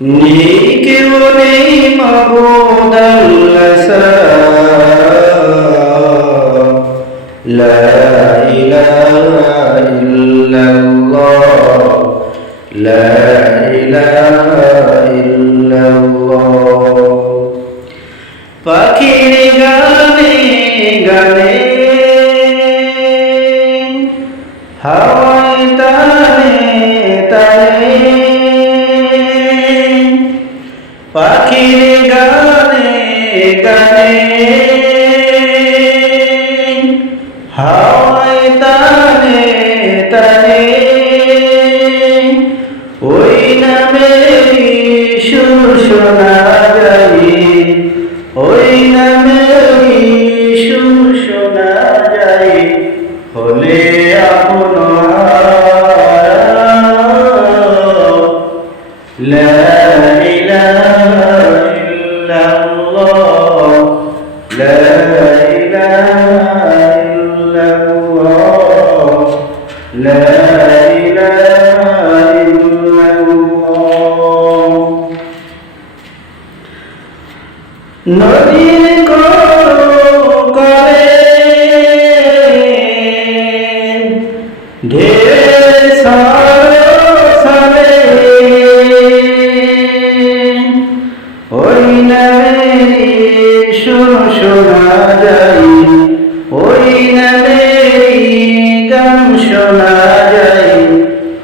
নেই কেউ নেই মাবুদ আল্লাহ ছাড়া, লা ইলাহা ইল্লাল্লাহ, লা ইলাহা ইল্লাল্লাহ। পাখির গানে গানে, হাওয়ায় তানে তানে, পাখির গানে গানে, হাওয়ায় তানে তানে, ওই নামেরই সুর শোনা যায়, ওই নামেরই সুর শোনা যায়, হলে আপন লা ইলাহা ইল্লাল্লাহ, লা ইলাহা ইল্লাল্লাহ, লা ইলাহা ইল্লাল্লাহ। নদীর করে ঢের সারে, ওই নামেরই সুর শোনা যায়, ওই নামেরই গান শোনা যায়,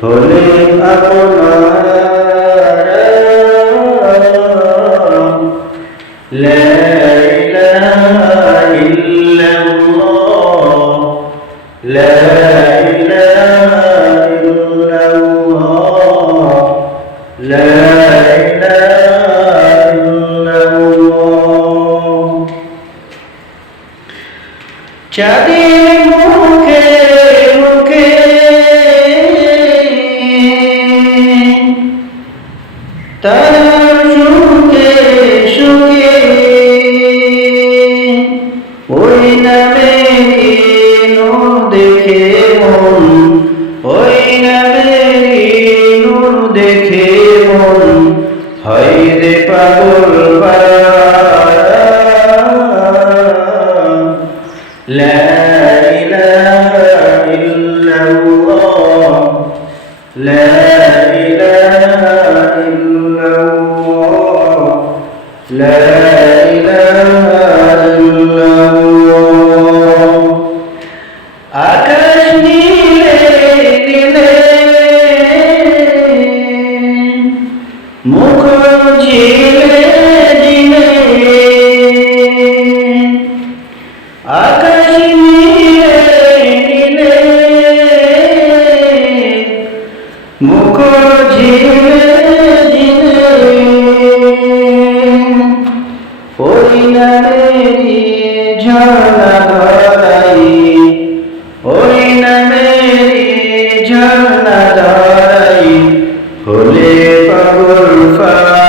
হলে আপনার লা ইলাহা ইল্লাল্লাহ, লা ইলাহা ইল্লাল্লাহ, লা ইলাহা ইল্লাল্লাহ। চাঁদের মুখে মুখে তারার সুখে সুখে, ওই নামেরই নূর দেখে মন, ওই নামেরই নূর দেখে মন, হয় রে পাগল পারা। লা ইলাহা ইল্লাল্লাহ, লা ইলাহা ইল্লাল্লাহ, লা ইলাহা ইল্লাল্লাহ। আকাশ নীলে নীলে, মুখর ঝিলে ঝিলে, আকাশ নীলে নীলে, মুখর ঝিলে ঝিলে, ওই নামেরই ঝর্ণা ধরাই, ওই নামেরই ঝর্ণা ধরাই, হলে পাগল পারা।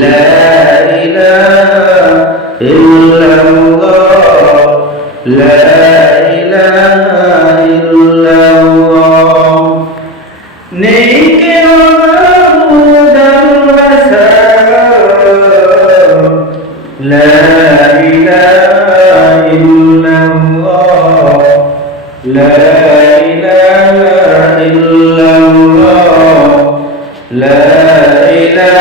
লা ইলাহা ইল্লাল্লাহ, লা ইলাহা ইল্লাল্লাহ। নেই কেউ মাবুদ আল্লাহ ছাড়া, লা ইলাহা ইল্লাল্লাহ, লা ইলাহা ইল্লাল্লাহ, লা ইলাহা